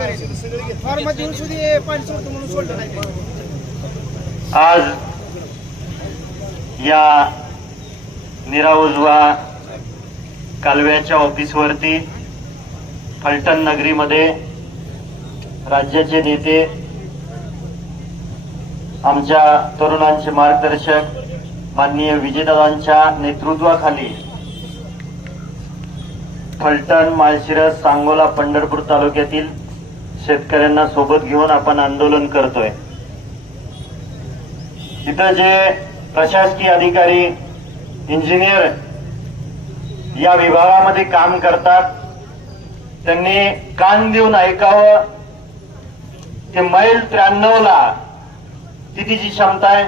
सुद्धा पाणी सोडतो म्हणून सोडलं नाही आज या निरा उजवा कालव्याच्या ऑफिसवरती फलटण नगरीमध्ये राज्याचे नेते आमच्या तरुणांचे मार्गदर्शक माननीय विजयदादांच्या नेतृत्वाखाली फलटण माळशिरस सांगोला पंढरपूर तालुक्यातील शेतकऱ्यांना सोबत घेऊन आपण आंदोलन करतोय. तिथं जे प्रशासकीय अधिकारी इंजिनियर या विभागामध्ये काम करतात त्यांनी कान देऊन ऐकावं. ते मैल त्र्याण्णव ला कितीची क्षमता आहे?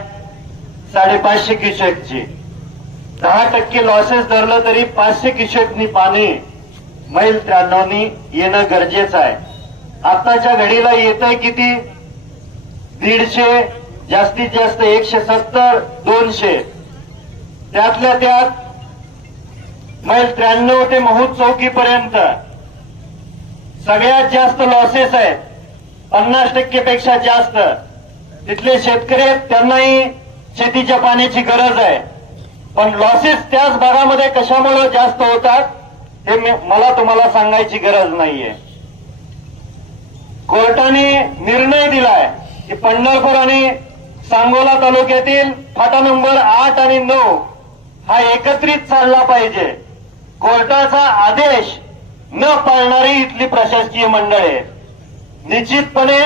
साडेपाचशे क्युसेकची. दहा टक्के लॉसेस धरलं तरी पाचशे क्युसेकनी पाणी मैल त्र्याण्णवनी येणं गरजेचं आहे. आताच्या घडीला येत आहे किती? दीडशे जास्तीत जास्त एकशे सत्तर दोनशे. त्यातल्या त्यात मैल त्र्याण्णव ते महूद चौकीपर्यंत. सगळ्यात जास्त लॉसेस आहेत. पन्नास टक्केपेक्षा जास्त. तिथले शेतकरी आहेत त्यांनाही शेतीच्या पाण्याची गरज आहे. पण लॉसेस त्याच भागामध्ये कशामुळे जास्त होतात हे मला तुम्हाला सांगायची गरज नाहीये. कोर्टाने निर्णय दिलाय की पंढरपूर आणि सांगोला तालुक्यातील फाटा नंबर आठ आणि नऊ हा एकत्रित चालला पाहिजे. कोर्टाचा आदेश न पाळणारी इथली प्रशासकीय मंडळ. आहे निश्चितपणे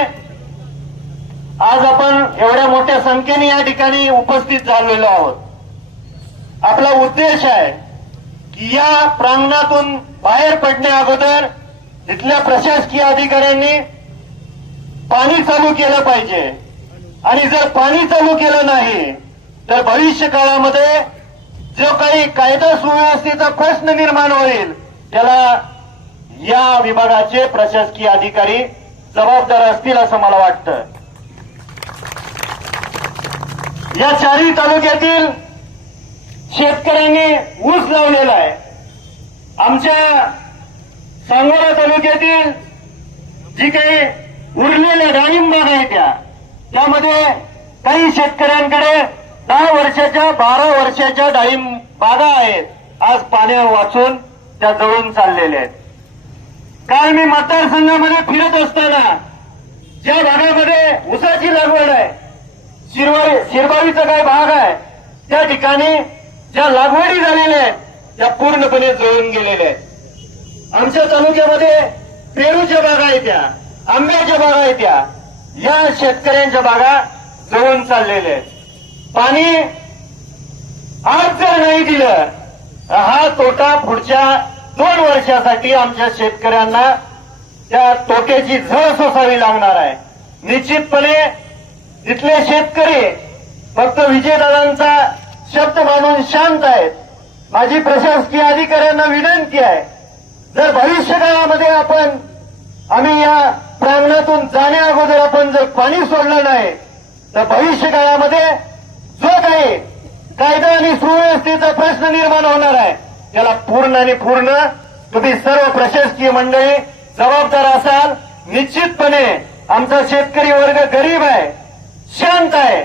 आज आपण एवढ्या मोठ्या संख्येने या ठिकाणी उपस्थित झालेलो आहोत. आपला उद्देश आहे की या प्रांगणातून बाहेर पडण्या अगोदर इथल्या प्रशासकीय अधिकाऱ्यांनी पाणी चालू केलं पाहिजे. आणि जर पाणी चालू केलं नाही तर भविष्य काळामध्ये जो काही कायदा सुव्यवस्थेचा प्रश्न निर्माण होईल. त्याला या विभागाचे प्रशासकीय अधिकारी जबाबदार असतील असं मला वाटतं. या चारही तालुक्यातील शेतकऱ्यांनी ऊस लावलेला आहे. आमच्या सांगोला तालुक्यातील जी काही उरलेल्या डाळिंब आहेत त्या. त्यामध्ये काही शेतकऱ्यांकडे दहा वर्षाच्या बारा वर्षाच्या डाळिंब बागा आहेत. आज पाण्या वाचून त्या जळून चाललेल्या आहेत. काल मी मतदारसंघामध्ये फिरत असताना ज्या भागामध्ये ऊसाची लागवड आहे शिरवाळी शिरबावीचा काय भाग आहे त्या ठिकाणी ज्या लागवडी झालेल्या आहेत त्या पूर्णपणे जळून गेलेल्या आहेत. आमच्या तालुक्यामध्ये पेरूच्या बागा आहेत त्या. आंब्याच्या बागा आहेत त्या. या शेतकऱ्यांच्या बागा जळून चाललेल्या आहेत. पाणी आज जर नाही दिलं हा तोटा पुढच्या दोन वर्षासाठी आमच्या शेतकऱ्यांना त्या तोट्याची झळ सोसावी लागणार आहे. निश्चितपणे तिथले शेतकरी फक्त विजयदादांचा शब्द मानून शांत आहेत. माझी प्रशासकीय अधिकाऱ्यांना विनंती आहे जर भविष्यकाळामध्ये आपण आम्ही या प्रांगणातून जाण्या अगोदर आपण जर पाणी सोडलं नाही तर भविष्य काळामध्ये जो काही कायदा आणि सुव्यवस्थेचा प्रश्न निर्माण होणार आहे याला पूर्ण आणि पूर्ण तुम्ही सर्व प्रशासकीय मंडळी जबाबदार असाल निश्चितपणे आमचा शेतकरी वर्ग गरीब आहे शांत आहे.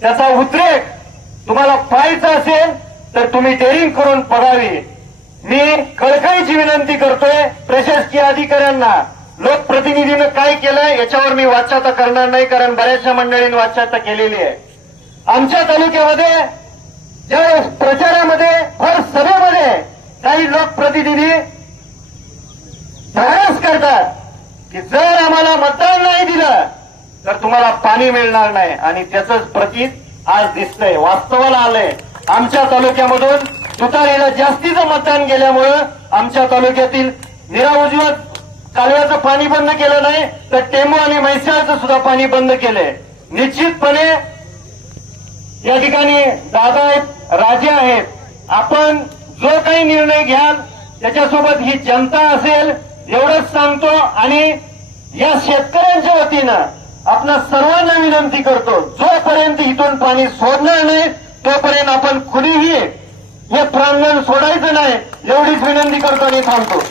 त्याचा उद्रेक तुम्हाला पाहायचा असेल तर तुम्ही डेअरिंग करून बघावी. मी कळकळीची विनंती करतोय प्रशासकीय अधिकाऱ्यांना. लोकप्रतिनिधीनं काय केलंय याच्यावर मी वाच्यता करणार नाही कारण बऱ्याचशा मंडळींनी वाच्यता केलेली आहे. आमच्या तालुक्यामध्ये ज्या प्रचारामध्ये भर सभेमध्ये काही लोकप्रतिनिधी धाडस करतात की जर आम्हाला मतदान नाही दिलं तर तुम्हाला पाणी मिळणार नाही. आणि त्याचंच प्रतीक आज दिसतंय वास्तवाला आलंय. आमच्या तालुक्यामधून तुतारीला जास्तीचं मतदान गेल्यामुळं आमच्या तालुक्यातील निरा कालव्याचं पाणी बंद केलं नाही तर टेंबू आणि म्हैसाळचं सुद्धा पाणी बंद केलंय. निश्चितपणे या ठिकाणी दादा आहेत राजे आहेत. आपण जो काही निर्णय घ्याल त्याच्यासोबत ही जनता असेल एवढंच सांगतो आणि या शेतकऱ्यांच्या वतीनं आपल्या सर्वांना विनंती करतो जोपर्यंत इथून पाणी सोडणार नाही तोपर्यंत आपण कुणीही हे प्रांगण सोडायचं नाही एवढीच विनंती करतो आणि थांबतो.